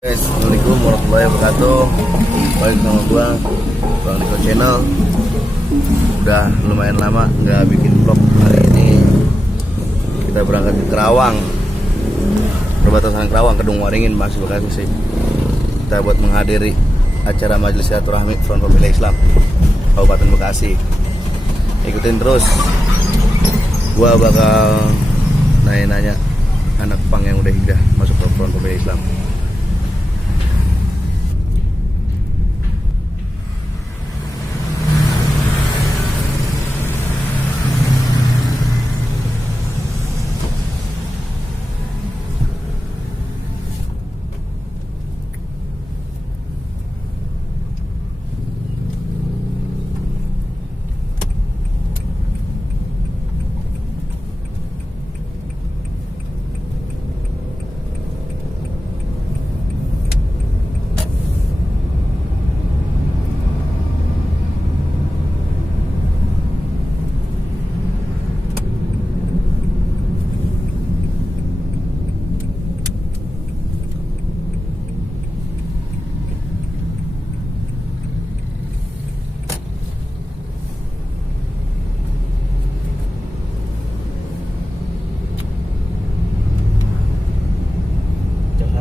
Assalamualaikum warahmatullahi wabarakatuh. Balik sama gua Bang Niko Channel. Udah lumayan lama nggak bikin vlog. Hari ini kita berangkat ke Kerawang, perbatasan Kerawang, Kedung Waringin, masih Bekasi sih. Kita buat menghadiri acara Majelis Silaturahmi Front Pembela Islam Kabupaten Bekasi. Ikutin terus. Gua bakal nanya-nanya anak pang yang udah hijrah masuk ke Front Pembela Islam.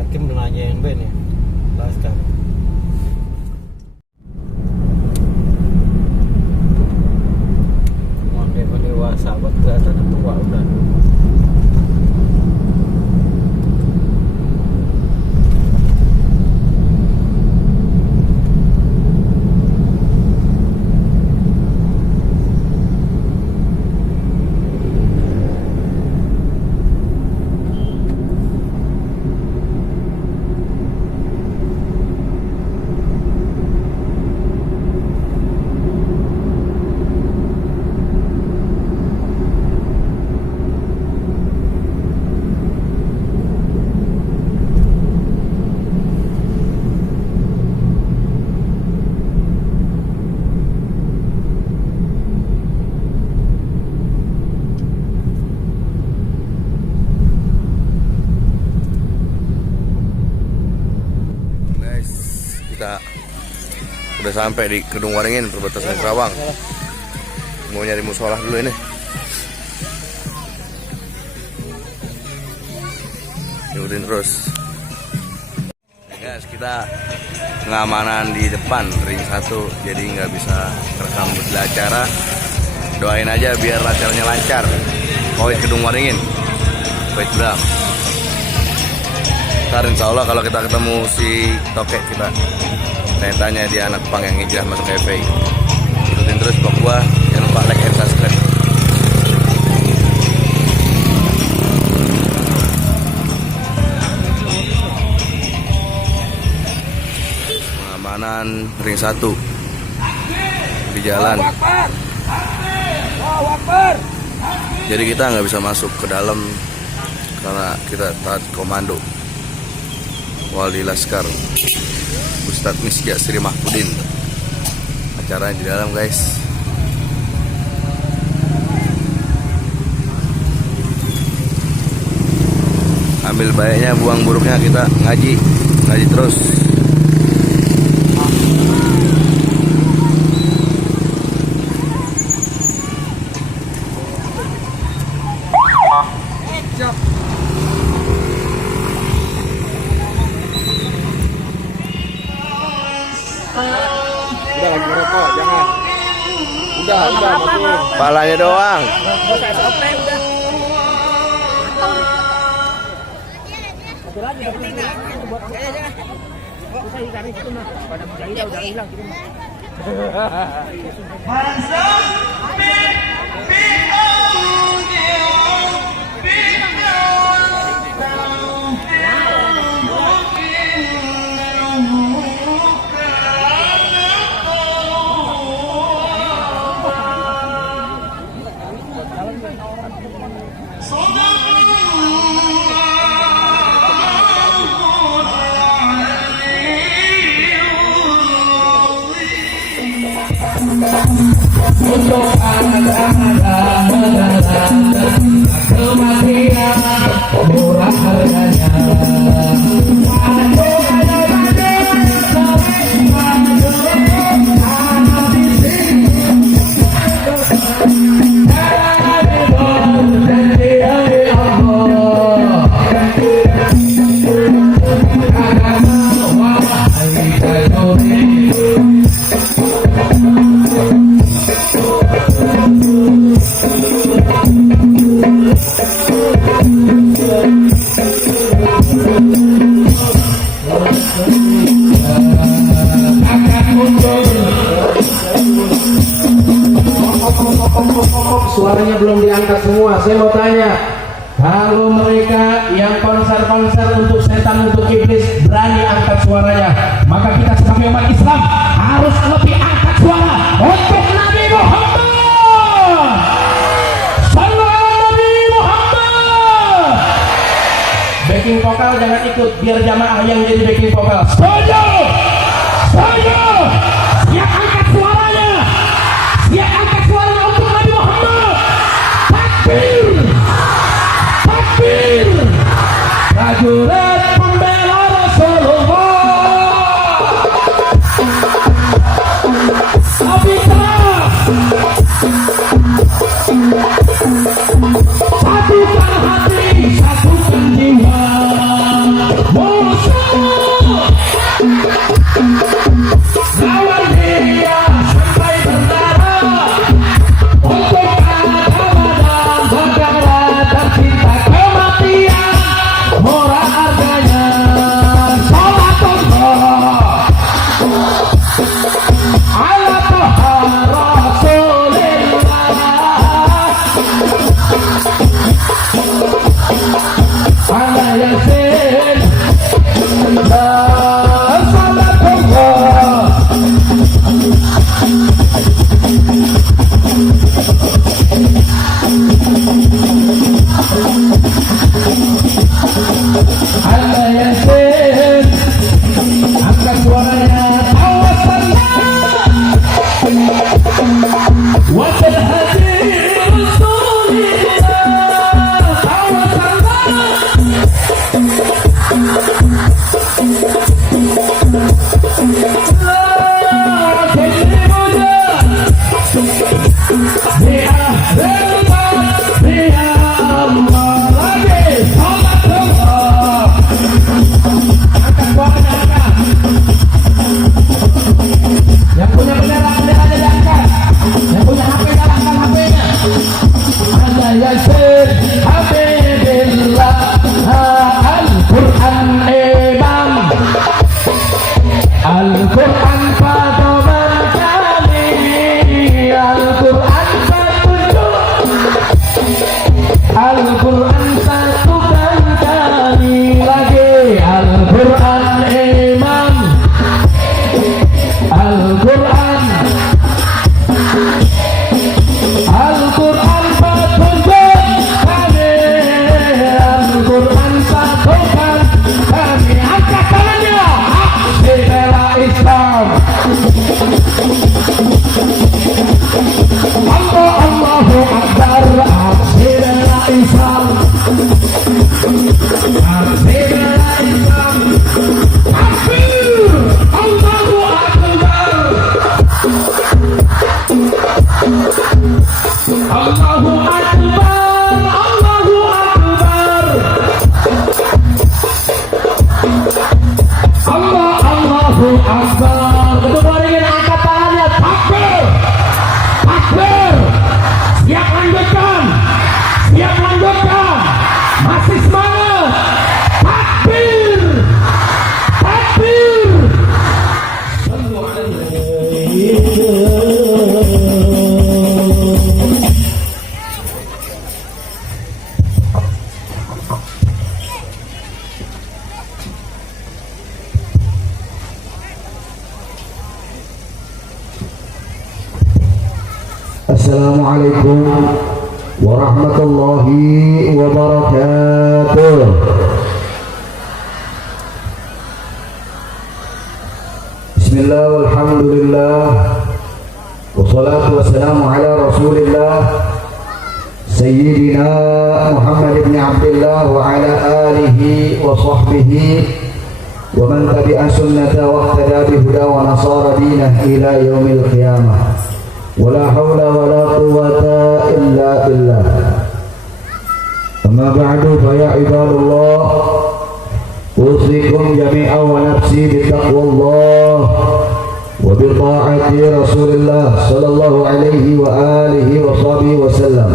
Hakim nanya yang ben ya, laskan. Mondek dewasa, buat kelihatan tua udah. Kita udah sampai di Kedung Waringin, perbatasan Kerawang. Mau nyari musola dulu ini. Ikutin terus. Guys, kita pengamanan di depan ring 1, jadi nggak bisa rekam detail acara. Doain aja biar acaranya lancar. Pokoknya Kedung Waringin, baik Bram. Ntar insya Allah kalau kita ketemu si Tokek, kita tanya dia anak pang yang hijrah masuk FPI. Ikutin terus vlog gua, jangan lupa like and subscribe. Pengamanan ring 1 di jalan. Jadi kita nggak bisa masuk ke dalam karena kita taat komando Wali Laskar Ustadz Misja Sri Mahfudin. Acaranya di dalam, guys. Ambil baiknya, buang buruknya, kita ngaji terus. Udah lagi rokok, jangan. Udah, Palanya doang. Satu lagi, buat jangan. Bisa ikan itu mah, pada menjahil udah hilang gitu mah. Untuk anak-anak kematian murah harganya. angkat suaranya. Maka kita sebagai umat Islam harus lebih angkat suara untuk Nabi Muhammad. Sallallahu Nabi Muhammad. Backing vokal jangan ikut, biar jamaah yang jadi backing vokal. Setuju? Setuju? Siap angkat suaranya. Siap angkat suaranya untuk Nabi Muhammad. Takbir. Takbir. Prajurit pembela Rasulullah. Lebih keras. Satukan hati, satukan jiwa. Musuh lawan dia sampai berdarah untuk agama dan negara tercinta. Kematian murah harganya. Salatullah ala toha Rasulillah. Ala Yasin Salatullah. Ala Yasin, angkat suaranya. Tawasalna wa bil hadi Rasulillah. Tawasalna yang punya bendera-benderanya diangkat, yang punya HP nyalakan HP-nya. Ada Yasin Habibillah, Al-Quran Imam, Al-Quran pedoman kami, Al-Quran petunjuk, Al-Quran satukan kami lagi. Al-Quran Imam, Al-Quran, Al-Quran petunjuk kami, Al-Quran satukan kami. Angkat tangannya, aksi bela Islam. Allahu Akbar, aksi bela Islam. Aksi bela Islam. Takbir, Allahu Akbar. Allahu Akbar, Allahu Akbar. Allahu Akbar. Kedua ingin angkat tangannya. Takbir. Takbir. Siap lanjutkan. Siap lanjutkan. Masih semangat. Takbir. Takbir. Sallu alaihi. Assalamualaikum warahmatullahi wabarakatuh. Bismillah walhamdulillah wassalatu wassalamu ala rasulillah Sayyidina Muhammad ibn Abdullah wa ala alihi wa sahbihi wa man tabi'a sunnata wa iqtada bihuda wa nasara dinah ila yaumil qiyamah. ولا حول ولا قوة إلا بالله. أما بعد فيا عباد الله أوصيكم جميعا ونفسي بتقوى الله وبطاعة رسول الله صلى الله عليه وآله وصحبه وسلم.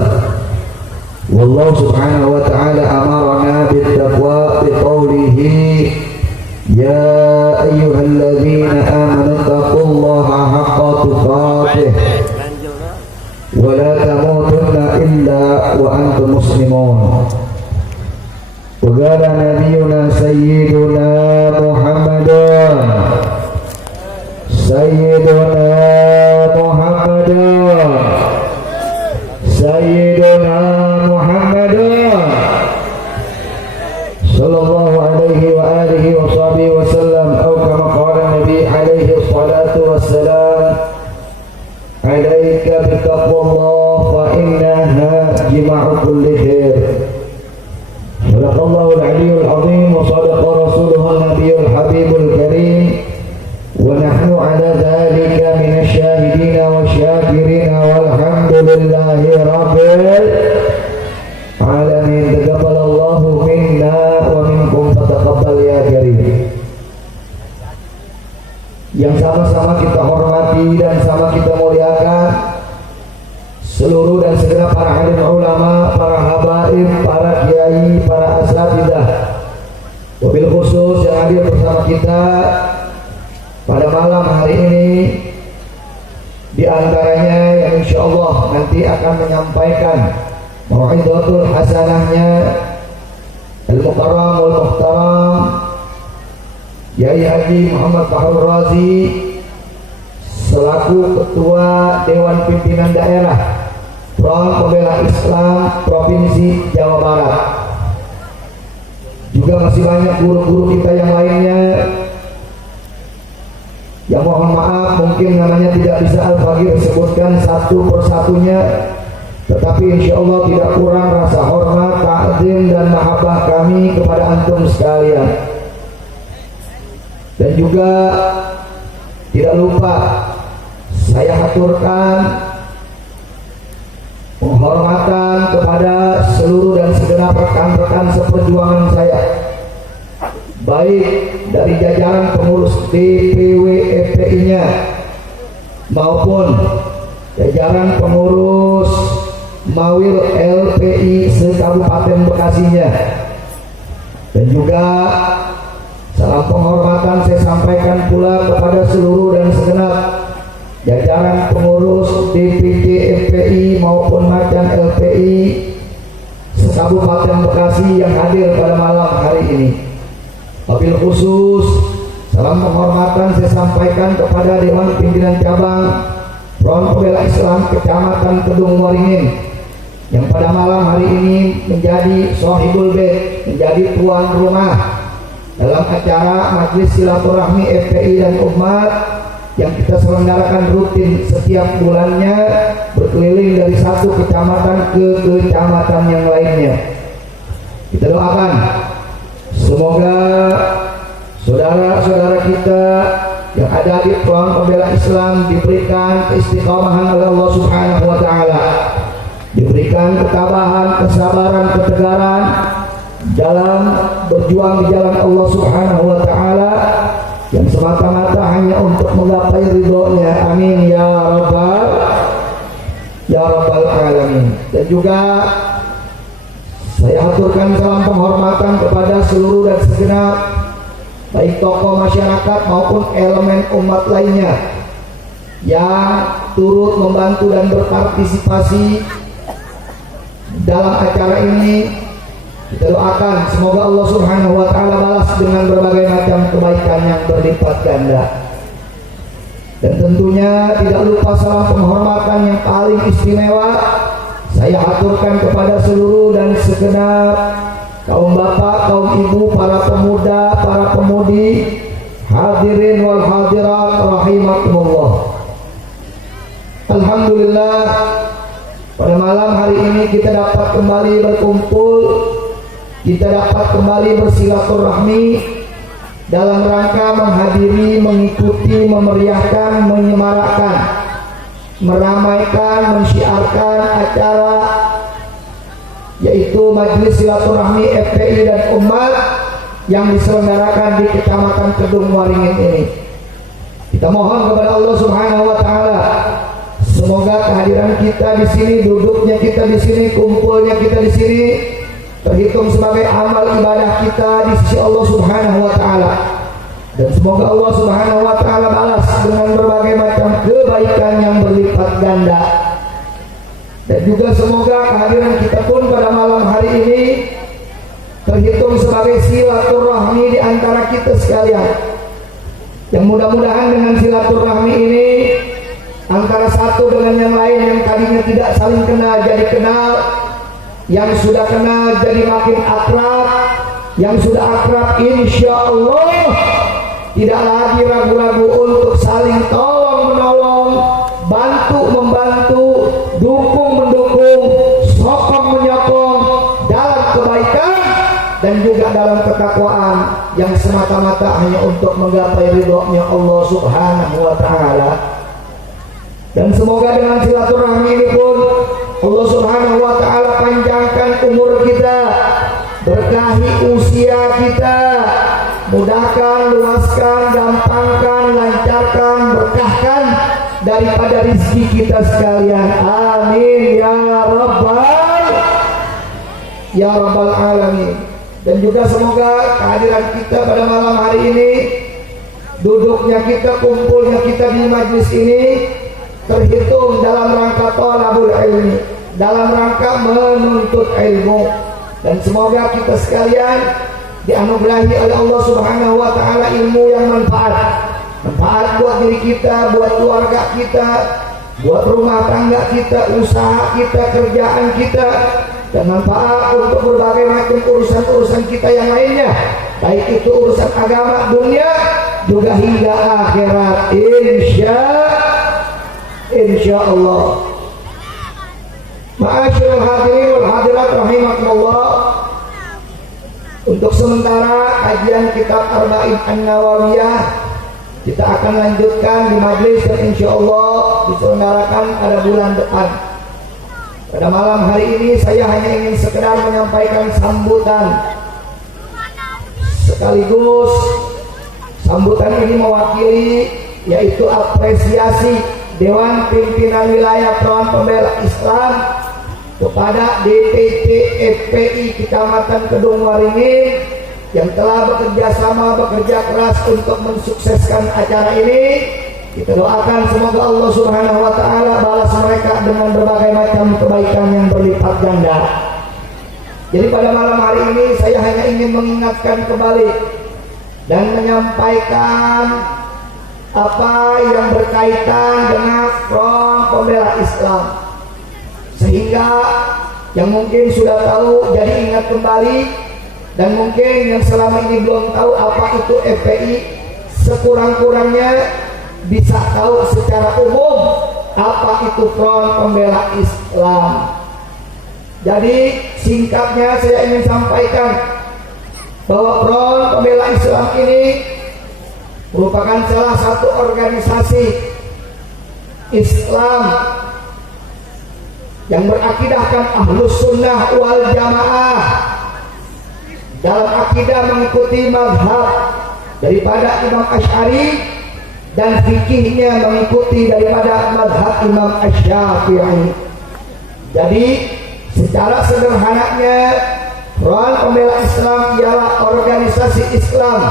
والله سبحانه وتعالى أمرنا بالتقوى بقوله يا أيها الذين آمنوا اتقوا الله حق تقاته ولا تموتن إلا وأنتم مسلمون. وقال نبينا سيدنا محمد habibul karim wa nahnu ala dhalika minasyahidina wa syakirina walhamdulillahi rabbil alamin. Taqabbalallahu minna wa minkum fataqabbal ya karim. Yang sama-sama kita hormati dan sama kita muliakan seluruh dan segera para alim ulama, para habaib, para kiai, para asatidzah, wabil khusus yang hadir bersama kita pada malam hari ini, di antaranya yang insya Allah nanti akan menyampaikan mau'izatul hasanahnya Al-Mukarram Wal-Muhtaram Yai Haji Muhammad Fahrul Razi selaku Ketua Dewan Pimpinan Daerah Front Pembela Islam Provinsi Jawa Barat. Juga masih banyak guru-guru kita yang lainnya yang mohon maaf mungkin namanya tidak bisa Al-Fagir sebutkan satu persatunya, tetapi insya Allah tidak kurang rasa hormat, ta'zim dan mahabbah kami kepada antum sekalian. Dan juga tidak lupa saya haturkan penghormatan kepada seluruh dan segenap rekan-rekan seperjuangan saya, baik dari jajaran pengurus DPW FPI-nya maupun jajaran pengurus Mawil LPI se-Kabupaten Bekasinya. Dan juga salam penghormatan saya sampaikan pula kepada seluruh dan segenap jajaran pengurus DPD FPI maupun Macan LPI se-Kabupaten Bekasi yang hadir pada malam hari ini. Wabil khusus salam penghormatan saya sampaikan kepada Dewan Pimpinan Cabang Front Pembela Islam Kecamatan Kedung Waringin yang pada malam hari ini menjadi sohibul bait, menjadi tuan rumah dalam acara Majelis Silaturahmi FPI dan Umat yang kita selenggarakan rutin setiap bulannya, berkeliling dari satu kecamatan ke kecamatan yang lainnya. Kita doakan semoga saudara-saudara kita yang ada di Front Pembela Islam diberikan keistiqomahan oleh Allah Subhanahu wa taala, diberikan ketabahan, kesabaran, ketegaran dalam berjuang di jalan Allah Subhanahu wa taala yang semata-mata hanya untuk menggapai ridhonya. Amin ya rabbal alamin. Dan juga saya aturkan salam penghormatan kepada seluruh dan segenap baik tokoh masyarakat maupun elemen umat lainnya yang turut membantu dan berpartisipasi dalam acara ini. Kita doakan semoga Allah Subhanahu wa taala balas dengan berbagai macam kebaikan yang berlipat ganda. Dan tentunya tidak lupa salam penghormatan yang paling istimewa saya aturkan kepada seluruh dan segenap kaum bapak, kaum ibu, para pemuda, para pemudi, hadirin wal hadirat rahimakumullah. Alhamdulillah, pada malam hari ini kita dapat kembali berkumpul, kita dapat kembali bersilaturahmi dalam rangka menghadiri, mengikuti, memeriahkan, menyemarakkan, meramaikan, mensyiarkan acara yaitu Majelis Silaturahmi FPI dan Umat yang diselenggarakan di Kecamatan Kedung Waringin ini. Kita mohon kepada Allah Subhanahu wa taala semoga kehadiran kita di sini, duduknya kita di sini, kumpulnya kita di sini terhitung sebagai amal ibadah kita di sisi Allah Subhanahu wa taala. Dan semoga Allah Subhanahu wa taala balas dengan berbagai macam kebaikan yang berlipat ganda. Dan juga semoga kehadiran kita pun pada malam hari ini terhitung sebagai silaturahmi di antara kita sekalian. Yang mudah-mudahan dengan silaturahmi ini antara satu dengan yang lain yang tadinya tidak saling kenal jadi kenal, yang sudah kenal jadi makin akrab, yang sudah akrab insya Allah tidak lagi ragu-ragu untuk saling tolong menolong, bantu membantu, dukung mendukung, sokong menyokong dalam kebaikan dan juga dalam ketakwaan yang semata-mata hanya untuk menggapai ridhonya Allah Subhanahu wa Ta'ala. Dan semoga dengan silaturahmi ini pun Allah Subhanahu wa Ta'ala panjangkan umur kita, berkahi usia kita, mudahkan, luaskan, gampangkan, lancarkan, berkahkan daripada rizki kita sekalian. Amin ya rabbal alamin. Dan juga semoga kehadiran kita pada malam hari ini, duduknya kita, kumpulnya kita di majlis ini terhitung dalam rangka thalabul ilmi, dalam rangka menuntut ilmu. Dan semoga kita sekalian dianugerahi oleh Allah Subhanahu wa Ta'ala ilmu yang manfaat buat diri kita, buat keluarga kita, buat rumah tangga kita, usaha kita, kerjaan kita, dan manfaat untuk berbagai macam urusan-urusan kita yang lainnya, baik itu urusan agama, dunia, juga hingga akhirat, insya Allah. Ma'asyiral hadirin wal hadirat rahimakumullah, untuk sementara kajian kitab Arba'in An-Nawawiyah kita akan lanjutkan di majlis yang insya Allah diselenggarakan pada bulan depan. Pada malam hari ini saya hanya ingin sekedar menyampaikan sambutan, sekaligus sambutan ini mewakili yaitu apresiasi Dewan Pimpinan Wilayah Front Pembela Islam kepada DPC FPI Kecamatan Kedung Waringin yang telah bekerja keras untuk mensukseskan acara ini. Kita doakan semoga Allah Subhanahu wa Ta'ala balas mereka dengan berbagai macam kebaikan yang berlipat ganda. Jadi pada malam hari ini saya hanya ingin mengingatkan kembali dan menyampaikan apa yang berkaitan dengan Front Pembela Islam, sehingga yang mungkin sudah tahu jadi ingat kembali, dan mungkin yang selama ini belum tahu apa itu FPI, sekurang-kurangnya bisa tahu secara umum apa itu Front Pembela Islam. Jadi singkatnya saya ingin sampaikan bahwa Front Pembela Islam ini merupakan salah satu organisasi Islam yang berakidahkan Ahlus Sunnah wal Jamaah, dalam akidah mengikuti mazhab daripada Imam Asy'ari dan fikihnya mengikuti daripada mazhab Imam Asy-Syafi'i. Jadi secara sederhananya Front Pembela Islam ialah organisasi Islam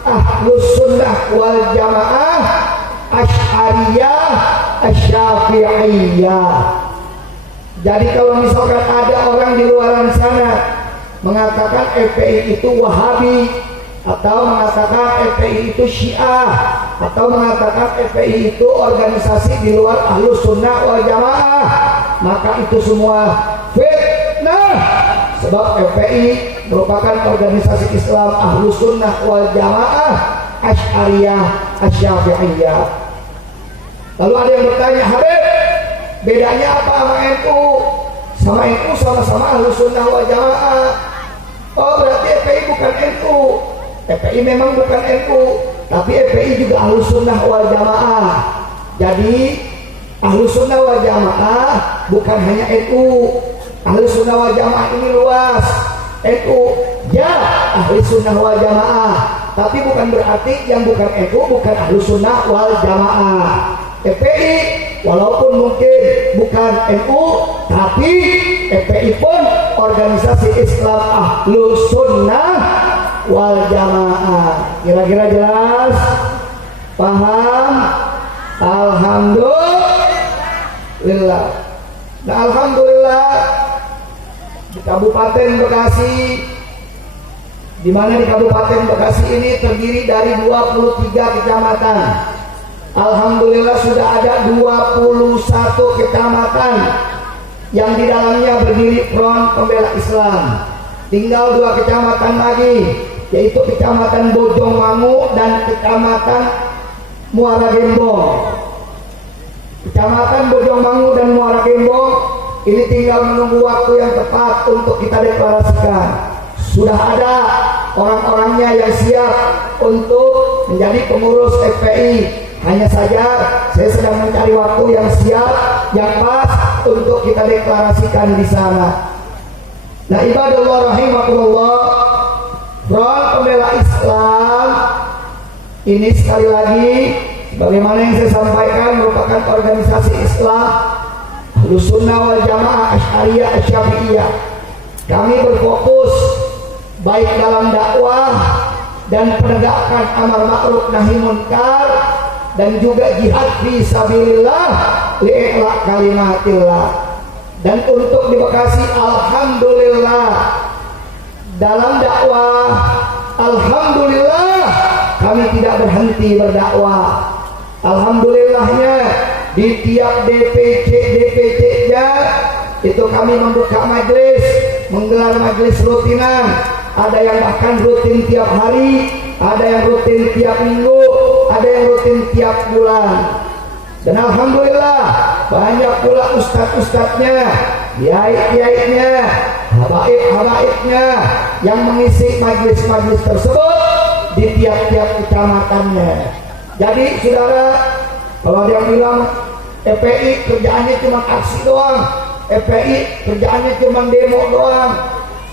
Ahlus Sunnah wal Jamaah Asy'ariyah Asy-Syafi'iyah. Jadi kalau misalkan ada orang di luar sana mengatakan FPI itu Wahabi, atau mengatakan FPI itu Syiah, atau mengatakan FPI itu organisasi di luar Ahlus Sunnah wal Jamaah, maka itu semua fitnah. Sebab FPI merupakan organisasi Islam Ahlus Sunnah wal Jamaah Asy'ariyah Asy-Syafi'iyah. Lalu ada yang bertanya, Habib, bedanya apa sama NU? Sama NU sama-sama Ahlus Sunnah wal Jamaah. Oh, berarti FPI bukan NU. FPI memang bukan NU, tapi FPI juga Ahlus Sunnah wal Jamaah. Jadi Ahlus Sunnah wal Jamaah bukan hanya NU. Ahlus Sunnah wal Jamaah ini luas. NU ya Ahlus Sunnah wal Jamaah, tapi bukan berarti yang bukan NU bukan Ahlus Sunnah wal Jamaah. FPI walaupun mungkin bukan NU, tapi FPI pun organisasi Islam Ahlus Sunnah wal Jamaah. Kira-kira jelas? Paham? Alhamdulillah. Nah, alhamdulillah di Kabupaten Bekasi, di mana di Kabupaten Bekasi ini terdiri dari 23 kecamatan. Alhamdulillah sudah ada 21 kecamatan yang di dalamnya berdiri Front Pembela Islam. Tinggal 2 kecamatan lagi, yaitu Kecamatan Bojongmangu dan Kecamatan Muara Gembong. Kecamatan Bojongmangu dan Muara Gembong ini tinggal menunggu waktu yang tepat untuk kita deklarasikan. Sudah ada orang-orangnya yang siap untuk menjadi pengurus FPI. Hanya saja saya sedang mencari waktu yang siap, yang pas untuk kita deklarasikan di sana. Nah, ibadallah rahimakumullah, Front Pembela Islam ini sekali lagi bagaimana yang saya sampaikan merupakan organisasi Islam Ahlus Sunnah wal Jamaah Asy'ariyah Asy-Syafi'iyah. Kami berfokus baik dalam dakwah dan penegakan amar ma'ruf nahi munkar dan juga jihad fi sabilillah li'ila kalimatillah. Dan untuk di Bekasi, alhamdulillah dalam dakwah, alhamdulillah kami tidak berhenti berdakwah. Alhamdulillahnya di tiap DPC-nya itu kami membuka majelis, menggelar majelis rutinan. Ada yang bahkan rutin tiap hari, ada yang rutin tiap minggu, ada yang rutin tiap bulan. Dan alhamdulillah banyak pula ustadz-ustadznya, kiai-kiainya, habaib-habaibnya yang mengisi majelis-majelis tersebut di tiap-tiap kecamatannya. Jadi saudara, kalau ada yang bilang FPI kerjaannya cuma aksi doang, FPI kerjaannya cuma demo doang,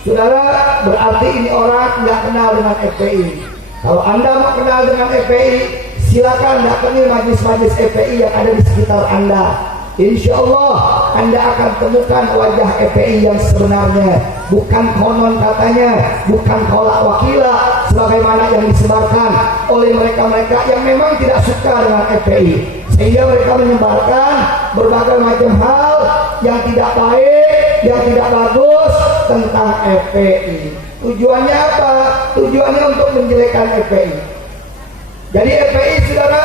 saudara, berarti ini orang nggak kenal dengan FPI. Kalau Anda mau kenal dengan FPI, silakan datangi majelis-majelis FPI yang ada di sekitar Anda. Insya Allah Anda akan temukan wajah FPI yang sebenarnya, bukan konon katanya, bukan kolak wakila sebagaimana yang disebarkan oleh mereka-mereka yang memang tidak suka dengan FPI, sehingga mereka menyebarkan berbagai macam hal yang tidak baik, yang tidak bagus tentang FPI. Tujuannya apa? Tujuannya untuk menjelekkan FPI. Jadi FPI saudara,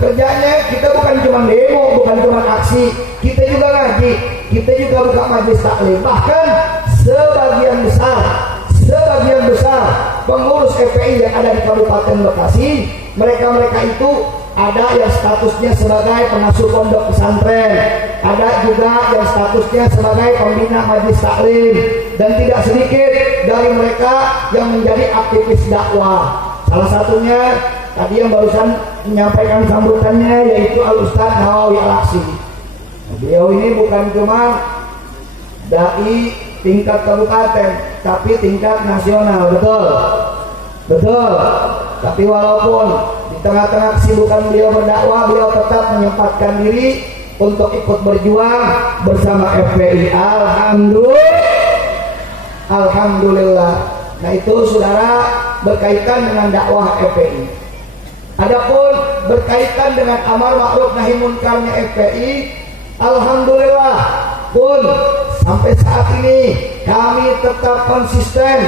kerjanya kita bukan cuma demo, bukan cuma aksi, kita juga ngaji, kita juga buka majelis taklim. Bahkan sebagian besar pengurus FPI yang ada di Kabupaten Bekasi, mereka itu ada yang statusnya sebagai pengasuh pondok pesantren, ada juga yang statusnya sebagai pembina majelis taklim, dan tidak sedikit dari mereka yang menjadi aktivis dakwah. Salah satunya tadi yang barusan menyampaikan sambutannya yaitu Al-Ustaz Nawawi Al-Aksi. Beliau ini bukan cuma dai tingkat kabupaten, tapi tingkat nasional, betul. Tapi walaupun di tengah-tengah kesibukan beliau berdakwah, beliau tetap menyempatkan diri untuk ikut berjuang bersama FPI. Alhamdulillah. Nah itu saudara, berkaitan dengan dakwah FPI. Adapun berkaitan dengan amar ma'ruf nahi munkarnya FPI, alhamdulillah pun sampai saat ini kami tetap konsisten,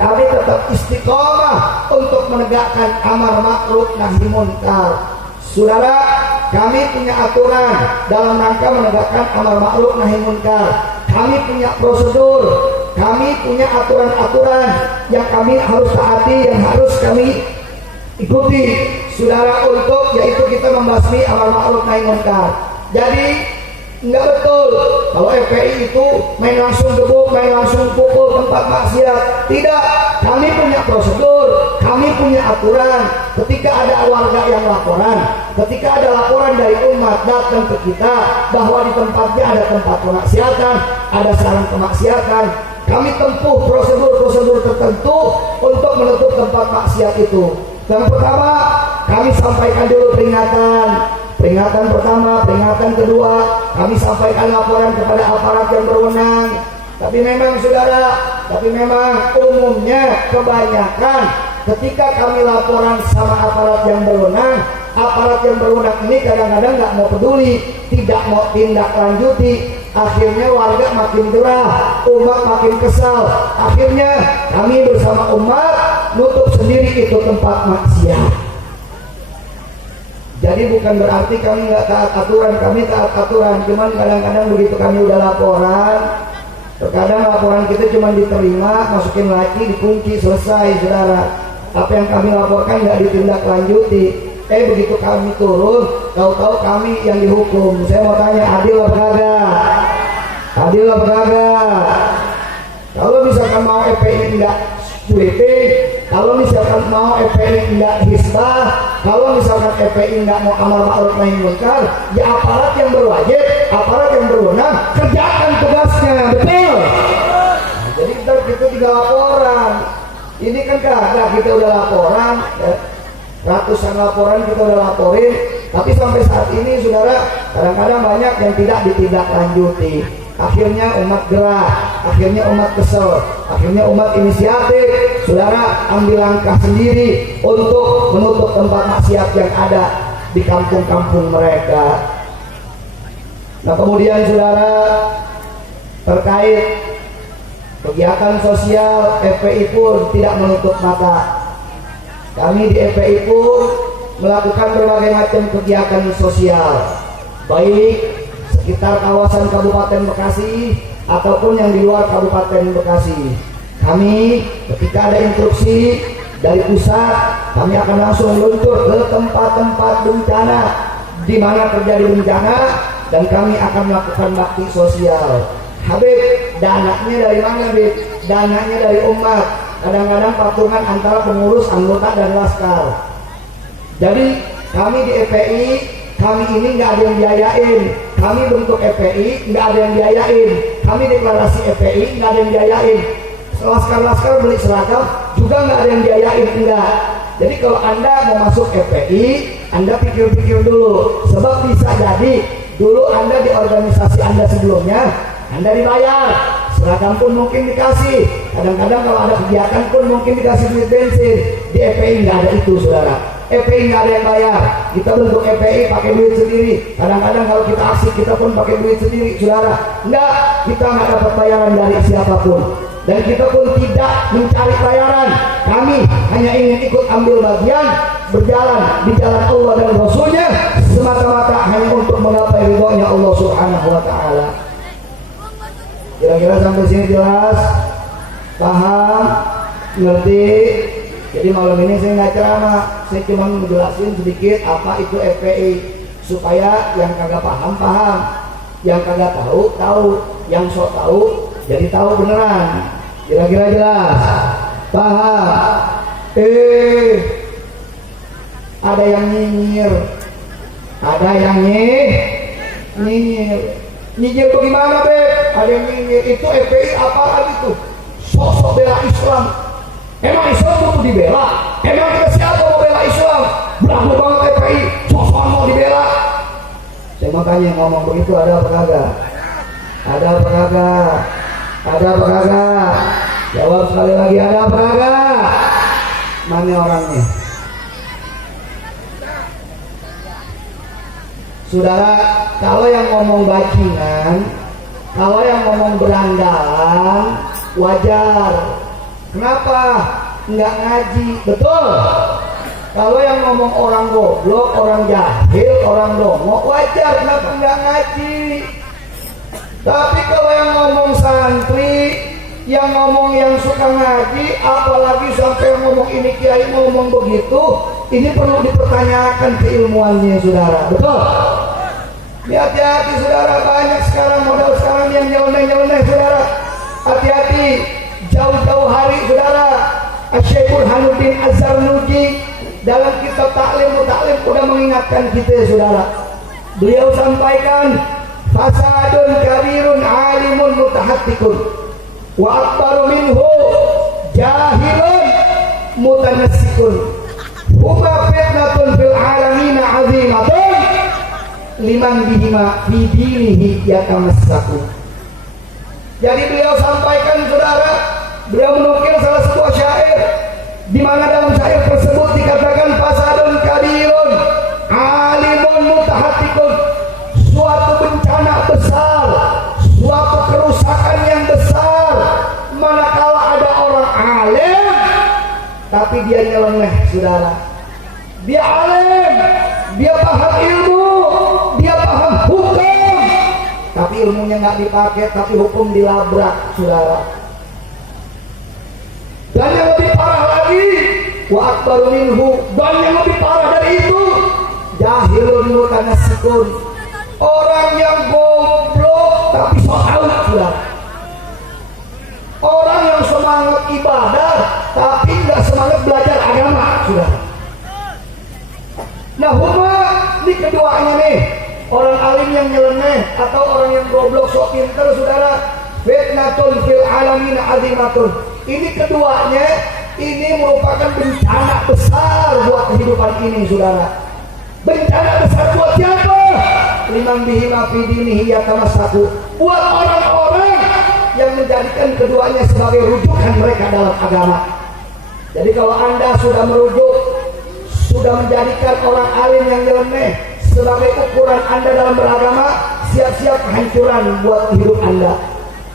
kami tetap istiqomah untuk menegakkan amar ma'ruf nahi munkar. Saudara, kami punya aturan dalam rangka menegakkan amar ma'ruf nahi munkar. Kami punya prosedur, kami punya aturan-aturan yang kami harus taati, yang harus kami ikuti, saudara, untuk yaitu kita membasmi amar ma'ruf nahi munkar. Jadi enggak betul kalau FPI itu main langsung gebuk, main langsung pukul tempat maksiat. Tidak, kami punya prosedur, kami punya aturan. Ketika ada warga yang laporan, ketika ada laporan dari umat datang ke kita bahwa di tempatnya ada tempat kemaksiatan, ada sarang kemaksiatan, kami tempuh prosedur-prosedur tertentu untuk menutup tempat maksiat itu. Yang pertama, kami sampaikan dulu peringatan pertama, peringatan kedua, kami sampaikan laporan kepada aparat yang berwenang. Tapi memang umumnya kebanyakan ketika kami laporan sama aparat yang berwenang ini kadang-kadang nggak mau peduli, tidak mau tindak lanjuti. Akhirnya warga makin gerah, umat makin kesal. Akhirnya kami bersama umat nutup sendiri itu tempat maksiat. Jadi bukan berarti kami nggak taat aturan, kami taat aturan. Cuman kadang-kadang begitu kami udah laporan, terkadang laporan kita cuma diterima, masukin lagi, dikunci, selesai, saudara. Apa yang kami laporkan nggak ditindaklanjuti. Begitu kami turun, tahu-tahu kami yang dihukum. Saya mau tanya, adil apa kagak? Adil apa kagak? Kalau misalkan mau FPI nggak cuitin, kalau misalkan mau FPI enggak hisbah, kalau misalkan FPI enggak mau amar ma'ruf nahi munkar, ya aparat yang berwajib, aparat yang berwenang kerjakan tugasnya, betul. Jadi ntar kita tinggal laporan. Ini kan kagak kita udah laporan, ya. Ratusan laporan kita udah laporin, tapi sampai saat ini saudara kadang-kadang banyak yang tidak ditindaklanjuti. Akhirnya umat gerah, akhirnya umat kesel, akhirnya umat inisiatif, saudara ambil langkah sendiri untuk menutup tempat maksiat yang ada di kampung-kampung mereka. Nah kemudian saudara terkait kegiatan sosial, FPI pun tidak menutup mata. Kami di FPI pun melakukan berbagai macam kegiatan sosial, baik sekitar kawasan Kabupaten Bekasi ataupun yang di luar Kabupaten Bekasi. Kami ketika ada instruksi dari pusat, kami akan langsung meluncur ke tempat-tempat bencana di mana terjadi bencana, dan kami akan melakukan bakti sosial. Habib, dananya dari mana Habib? Dananya dari umat. Kadang-kadang patungan antara pengurus, anggota, dan laskar. Jadi kami di FPI, kami ini nggak ada yang biayain. Kami bentuk FPI nggak ada yang biayain. Kami deklarasi FPI nggak ada yang biayain. Laskar-laskar beli seragam juga nggak ada yang biayain, enggak. Jadi kalau Anda mau masuk FPI, Anda pikir-pikir dulu. Sebab bisa jadi dulu Anda di organisasi Anda sebelumnya, Anda dibayar. Seragam pun mungkin dikasih. Kadang-kadang kalau ada kegiatan pun mungkin dikasih duit bensin. Di FPI nggak ada itu, saudara. FPI nggak ada yang bayar. Kita bentuk FPI pakai duit sendiri. Kadang-kadang kalau kita aksi kita pun pakai duit sendiri, saudara. Enggak, kita nggak dapat bayaran dari siapapun. Dan kita pun tidak mencari bayaran. Kami hanya ingin ikut ambil bagian, berjalan di jalan Allah dan Rasulnya, semata-mata hanya untuk menggapai ridhonya Allah Subhanahu Wa Taala. Kira-kira sampai sini jelas? Paham? Ngerti? Jadi malam ini saya nggak ceramah, saya cuma menjelaskan sedikit apa itu FPI, supaya yang kagak paham paham, yang kagak tahu tahu, yang sok tahu jadi tahu beneran. Kira-kira jelas? Paham? Ada yang nyinyir, ada yang nyinyir. Nyinyir bagaimana, Beb? Ada yang nyinyir. Itu FPI apaan itu? Sosok bela Islam. Emang Islam butuh dibela? Emang kita siapa mau bela Islam? Belagu banget FPI, sosok mau dibela. Saya mau tanya, ngomong begitu ada apa kagak? Ada apa kagak? Ada apa kagak? Jawab sekali lagi, ada apa kagak? Mana orangnya? Saudara, kalau yang ngomong bajingan, kalau yang ngomong berandalan, wajar. Kenapa? Nggak ngaji, betul? Kalau yang ngomong orang goblok, orang jahil, orang dongo, wajar. Kenapa nggak ngaji? Tapi kalau yang ngomong santri, yang ngomong yang suka ngaji, apalagi sampai ngomong ini kiai ngomong begitu, ini perlu dipertanyakan keilmuannya, saudara. Betul? Hati-hati, saudara. Banyak sekarang modal sekarang yang nyeleneh-nyeleneh, saudara. Hati-hati. Jauh-jauh hari, saudara, Syekh Burhanuddin Az-Zarnuji dalam kitab Ta'lim udah mengingatkan kita, saudara. Beliau sampaikan, fasadun kabirun alimun mutahattikun wa akbaru minhu jahilun mutanassikun huma fitnatun fil alamina azimatun liman bihima fi dinihi yatamassaku. Jadi beliau sampaikan, saudara, beliau menukil salah sebuah syair di mana dalam syair tersebut dikatakan fasadun kabirun alimun mutahattikun, suatu bencana besar, suatu kerusakan yang besar manakala ada orang alim tapi dia nyeleneh, saudara. Dia alim, dia paham ilmu, dia paham hukum, tapi ilmunya nggak dipakai, tapi hukum dilabrak, saudara. Dan yang lebih parah lagi, wa akbaru minhu, dan yang lebih parah dari itu, jahilun mutanassikun, orang yang goblok tapi so tahu, saudara. Orang yang semangat ibadah tapi tidak semangat belajar agama, saudara. Nah, huma di keduanya nih, orang alim yang nyeleneh atau orang yang goblok sok pinter, saudara. Fitnatun fil alamin azimatun. Ini keduanya, ini merupakan bencana besar buat kehidupan ini, saudara. Bencana besar buat siapa? Liman bihima fi dinihi yatamassaku. Buat orang-orang yang menjadikan keduanya sebagai rujukan mereka dalam agama. Jadi kalau Anda sudah merujuk, sudah menjadikan orang alim yang nyeleneh sebagai ukuran Anda dalam beragama, siap-siap kehancuran buat hidup Anda.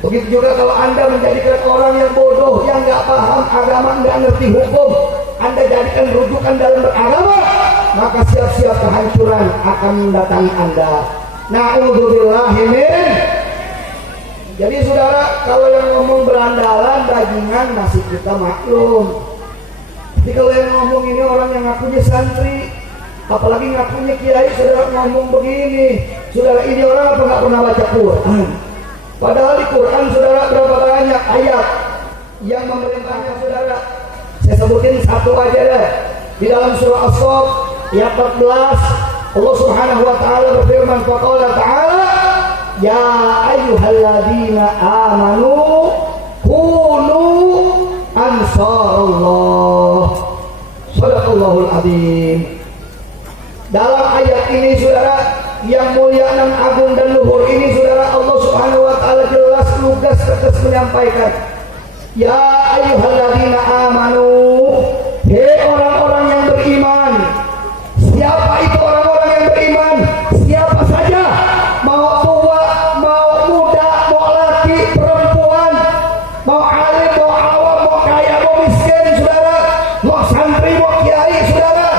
Begitu juga kalau Anda menjadikan orang yang bodoh, yang nggak paham agama, nggak ngerti hukum, Anda jadikan rujukan dalam beragama, maka siap-siap kehancuran akan mendatangi Anda. Na'udzubillahi min. Jadi saudara, kalau yang ngomong berandalan, bajingan, masih kita maklum. Tapi kalau yang ngomong ini orang yang ngakunya santri, apalagi ngakunya kiai, saudara ngomong begini, saudara ini orang apa nggak pernah baca Quran? Padahal di Quran, saudara, berapa banyak ayat yang memerintahkan, saudara. Saya sebutin satu aja deh. Di dalam surah As-Saff ayat 14, Allah Subhanahu wa taala berfirman, faqala ta'ala, ya ayyuhalladzina amanu kunu ansarallah. Shadaqallahul adzim. Dalam ayat ini, saudara, yang mulia dan agung dan luhur ini, saudara, Allah Subhanahu wa taala jelas lugas tegas menyampaikan, ya ayyuhalladzina amanu, hei orang-orang yang beriman. Siapa itu orang-orang yang beriman? Siapa saja, mau tua, mau muda, mau laki, perempuan, mau alim, mau awam, mau kaya, mau miskin, saudara, mau santri, mau kiai, saudara,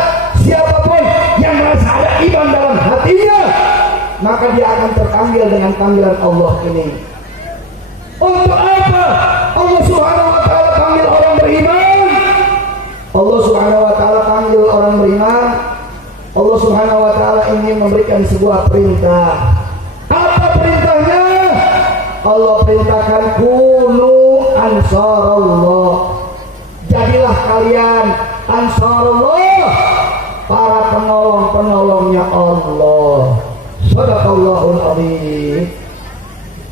siapapun yang merasa ada iman dalam hatinya, maka dia akan terpanggil dengan panggilan Allah ini. Untuk apa Allah Subhanahu wa taala panggil orang beriman? Allah Subhanahu wa taala panggil orang beriman. Allah Subhanahu wa taala ingin memberikan sebuah perintah. Apa perintahnya? Allah perintahkan kunu ansarallah. Jadilah kalian ansarallah, para penolong-penolongnya Allah. Shadaqallahul adzim.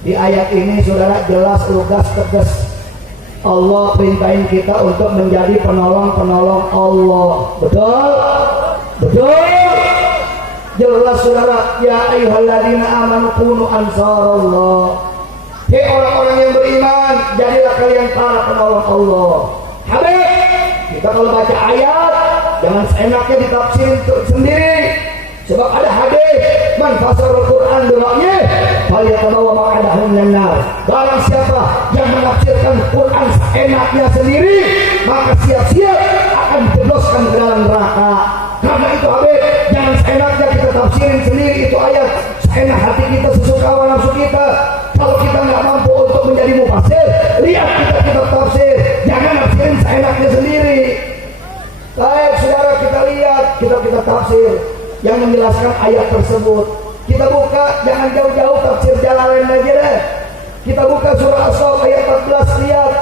Di ayat ini, saudara, jelas lugas tegas Allah perintahin kita untuk menjadi penolong-penolong Allah. Betul? Betul? Jelas, saudara. Ya ayyuhalladzina amanu kunu ansarallah. Hei orang-orang yang beriman, jadilah kalian para penolong Allah. Habis kita kalau baca ayat, jangan seenaknya ditafsirin sendiri. Sebab ada hadis, man fasarul Quran bira'yih falyatabawa maq'adahu minan nar. Barang siapa yang menafsirkan Quran seenaknya sendiri, maka siap-siap akan dijebloskan ke dalam neraka. Karena itu habis, jangan seenaknya kita tafsirin sendiri itu ayat, seenak hati kita, sesuka hawa nafsu kita. Kalau kita nggak mampu untuk menjadi mufasir, lihat kita tafsir, jangan nafsirin seenaknya sendiri. Baik, saudara, kita lihat kita tafsir yang menjelaskan ayat tersebut. Kita buka, jangan jauh-jauh tafsir Jalalain aja deh. Kita buka surah As-Saff ayat 14, lihat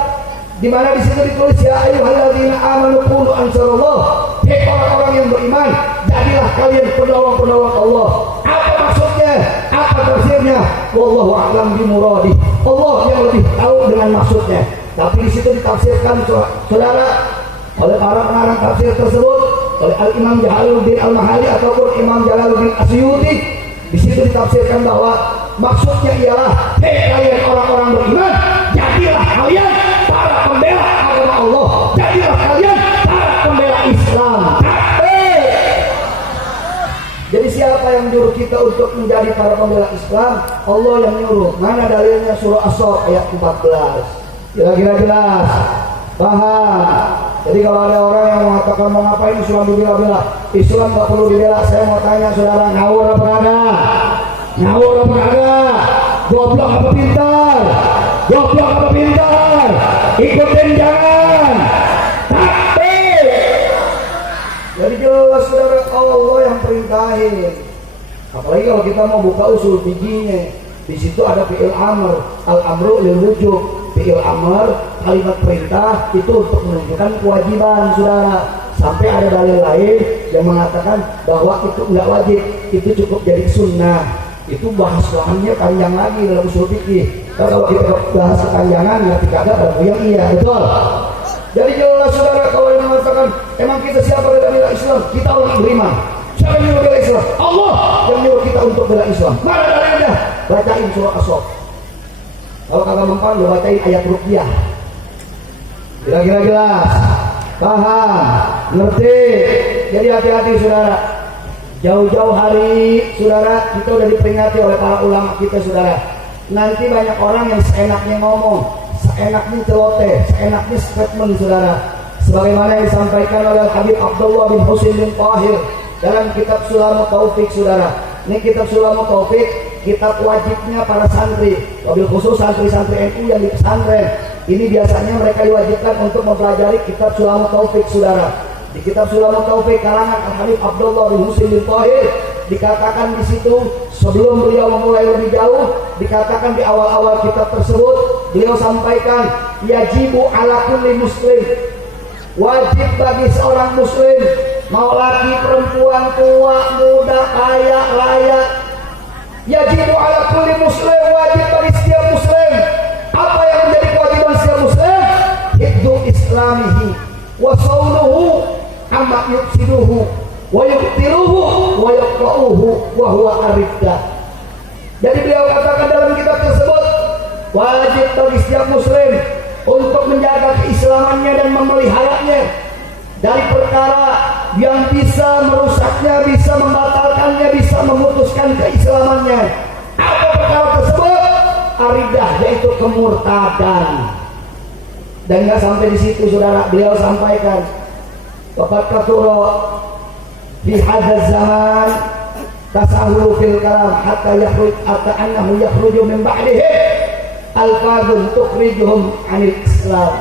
di mana di situ ditulis ya ayyuhalladzina amanu kunu ansarallah. Hei orang-orang yang beriman, jadilah kalian penolong-penolong Allah. Apa maksudnya? Apa tafsirnya? Wallahu a'lam bimuradi. Allah yang lebih tahu dengan maksudnya. Tapi di situ ditafsirkan, saudara, oleh para pengarang tafsir tersebut, oleh Al-Imam Jalaluddin Al-Mahali ataupun Imam Jalaluddin Asyuti. Di situ ditafsirkan bahwa maksudnya ialah, hei kalian orang-orang beriman, jadilah kalian para pembela agama Allah, jadilah kalian para pembela Islam. Jadi siapa yang nyuruh kita untuk menjadi para pembela Islam? Allah yang nyuruh. Mana dalilnya? Surah As-Saff ayat 14. Kira-kira jelas? Paham? Jadi kalau ada orang yang mengatakan mau ngapain Islam dibela-bela, Islam gak perlu dibela. Saya mau tanya saudara, ngawur apa kagak? Ngawur apa kagak? Goblok apa pintar? Goblok apa pintar? Ikutin jangan. Takbir. Jadi jelas saudara, Allah yang perintahin. Apalagi kalau kita mau buka usul fiqihnya, di situ ada fi'il amr, al-amru lil wujub. fi'il amr, kalimat perintah itu untuk menunjukkan kewajiban, saudara. Sampai ada dalil lain yang mengatakan bahwa itu enggak wajib, itu cukup jadi sunnah. Itu bahas bahannya panjang lagi dalam usul fikih. Kalau kita bahas kepanjangan nanti kagak ada yang iya, betul. Jadi jelas saudara, kalau yang mengatakan emang kita siapa bela Islam? Kita orang beriman. Siapa yang nyuruh bela Islam? Allah yang nyuruh kita untuk bela Islam. Mana dalilnya? Bacain surah As-Saff. Kalau kagak mempan, lo bacain ayat ruqyah. Kira-kira jelas, paham, ngerti. Jadi hati-hati saudara. Jauh-jauh hari saudara kita udah diperingati oleh para ulama kita saudara. Nanti banyak orang yang seenaknya ngomong, seenaknya celoteh, seenaknya statement saudara. Sebagaimana yang disampaikan oleh Habib Abdullah bin Husain bin Tahir dalam kitab Sulamut Taufik saudara. Ini kitab Sulamut Taufik, kitab wajibnya para santri, wabil khusus santri-santri NU yang di pesantren. Ini biasanya mereka diwajibkan untuk mempelajari kitab Sulamut Taufik saudara. Di kitab Sulamut Taufik karangan Habib Abdullah bin Husain bin Tahir dikatakan di situ, sebelum beliau memulai lebih jauh, dikatakan di awal-awal kitab tersebut beliau sampaikan, yajibu ala kulli muslim, wajib bagi seorang muslim, mau laki perempuan, tua muda, kaya raya, yajibu ala kulli muslim, wajib bagi setiap muslim. Apa yang menjadi kewajiban setiap muslim? Hiddu islamihi wa sawluhu amma yufsiduhu wa yubtiluhu wa yaqra'uhu wa huwa aridda. Jadi beliau katakan dalam kitab tersebut, wajib bagi setiap muslim untuk menjaga keislamannya dan memeliharanya dari perkara yang bisa merusaknya, bisa membatalkannya, bisa memutuskan keislamannya. Apa perkara tersebut? Aridah, yaitu kemurtadan. Dan nggak sampai di situ saudara, beliau sampaikan, waqad kathura fi hadzal zaman tasahulu fil kalam hatta annahu yakhruju min ba'dihi alfadun tukhrijuhum 'anil Islam.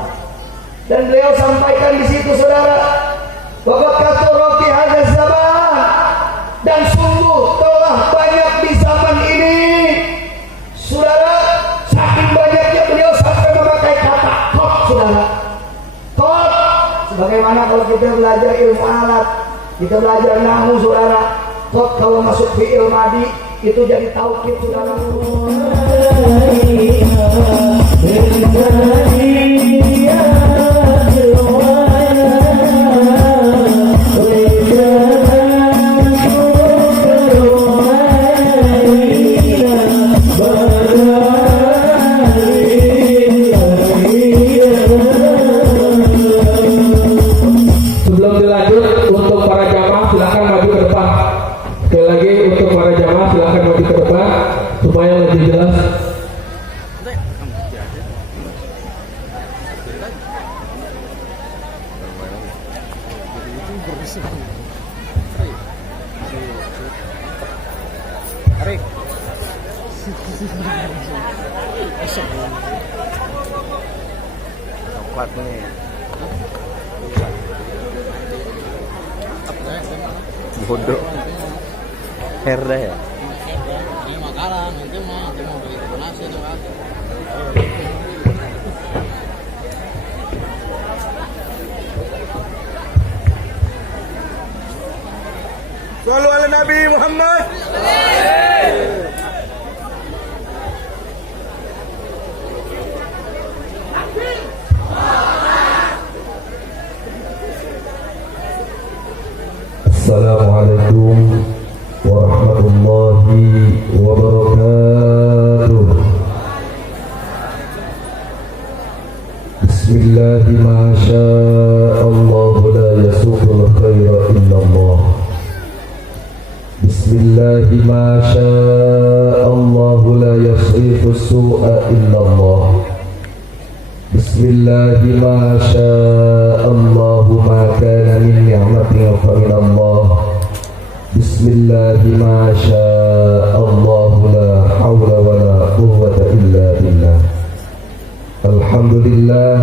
Dan beliau sampaikan di situ saudara, waqad kathura fi hadzal zaman, dan sungguh telah banyak di zaman ini saudara, saking banyaknya beliau sampai memakai kata qad saudara. Qad, sebagaimana kalau kita belajar ilmu alat, kita belajar nahwu saudara, qad kalau masuk fi'il madi itu jadi taukid saudara. Sebelum dilanjut, untuk para jamaah silakan maju ke depan. Sekali lagi untuk para jamaah silakan maju ke depan supaya lebih jelas. Coklat nih. Bodoh. Herda ya. Ini makanan, nanti mau beli nasi tuh kan. Shallu ala Nabi Muhammad. Assalamualaikum warahmatullahi wabarakatuh. Bismillahi ma sya'allah la yasuqul khaira illallah. Bismillahi ma sya'allah la yasrifu su'a illallah. Bismillahi ma sya'allah ma kana min ni'matin fa min Allah. Bismillahi ma sya'allah la hawla wa la quwwata illa billah. Alhamdulillah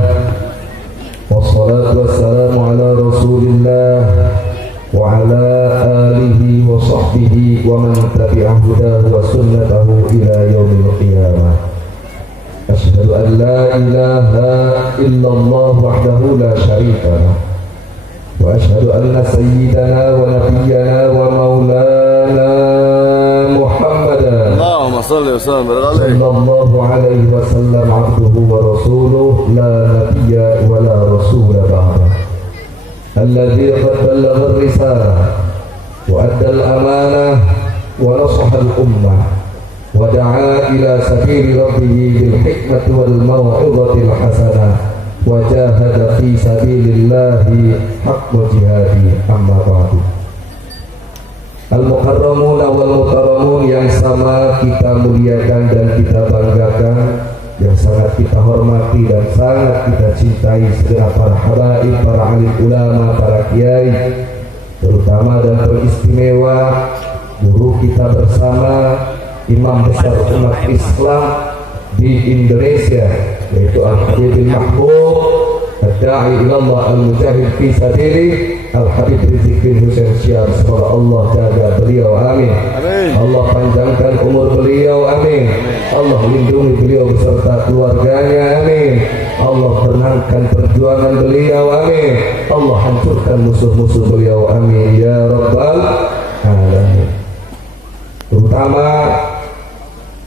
wassalatu wassalamu ala rasulillah wa ala alihi wa sahbihi wa man tabi'a hudahu wa sunnatahu ila yaumil qiyamah. أشهد أن لا إله إلا الله وحده لا شريك له وأشهد أن سيدنا ونبينا ومولانا محمدا Allahumma shalli wa sallim صلى الله عليه وسلم عبده ورسوله لا نبي ولا رسول بعده الذي قد بلغ الرسالة وأدى الأمانة ونصح الأمة ودعا إلى سبيل ربه بالحكمة والموعظة الحسنة وجاهد في سبيل الله حق جهاده أما بعد. Al-Mukarramun wal-Mukarramun yang sama kita muliakan dan kita banggakan, yang sangat kita hormati dan sangat kita cintai segenap para habaib, para alim ulama, para kiai, terutama dan teristimewa guru kita bersama, imam besar umat Islam di Indonesia, yaitu Al-Habibul Mahbub, Ad-Da'i ilallah Al-Mujahid fi Sabili, Al-Habib Rizik bin Husain Syar. Semoga Allah jaga beliau, amin. Allah panjangkan umur beliau, amin. Allah lindungi beliau beserta keluarganya, amin. Allah tenangkan perjuangan beliau, amin. Allah hancurkan musuh-musuh beliau, amin ya rabbal alamin. Terutama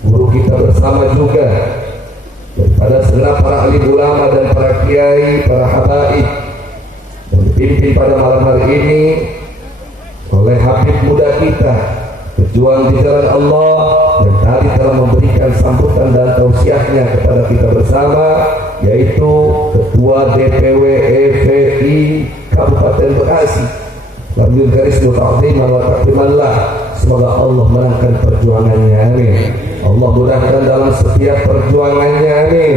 guru kita bersama juga daripada segenap para alim ulama dan para kiai, para habaib, dan dipimpin pada malam hari ini oleh Habib muda kita, berjuang di jalan Allah, dan tadi telah memberikan sambutan dan tausiahnya kepada kita bersama, yaitu Ketua DPW FPI Kabupaten Bekasi, Lambil Garis Muta'ziman wa Takrimallah. Semoga Allah menangkan perjuangannya, amin. Allah mudahkan dalam setiap perjuangannya, amin.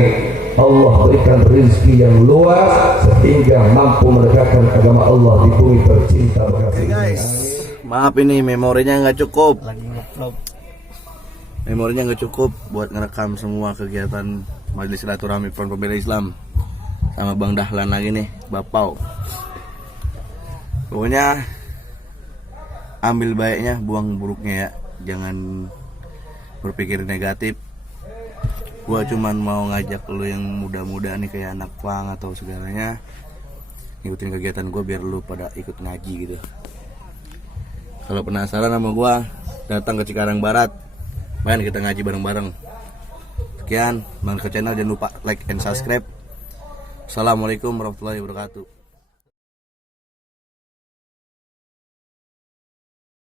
Allah berikan rezeki yang luas sehingga mampu menegakkan agama Allah di bumi tercinta Bekasi. guys, maaf ini memorinya nggak cukup. Memorinya nggak cukup buat ngerekam semua kegiatan Majelis Silaturahmi Front Pembela Islam sama Bang Dahlan lagi nih, Bapau. Pokoknya ambil baiknya, buang buruknya ya. Jangan berpikir negatif. Gua cuman mau ngajak lu yang muda-muda nih kayak anak pang atau segalanya ngikutin kegiatan gua biar lu pada ikut ngaji gitu. Kalau penasaran sama gua, datang ke Cikarang Barat. Main kita ngaji bareng-bareng. Sekian, Bang ke channel, jangan lupa like and subscribe. Assalamualaikum warahmatullahi wabarakatuh.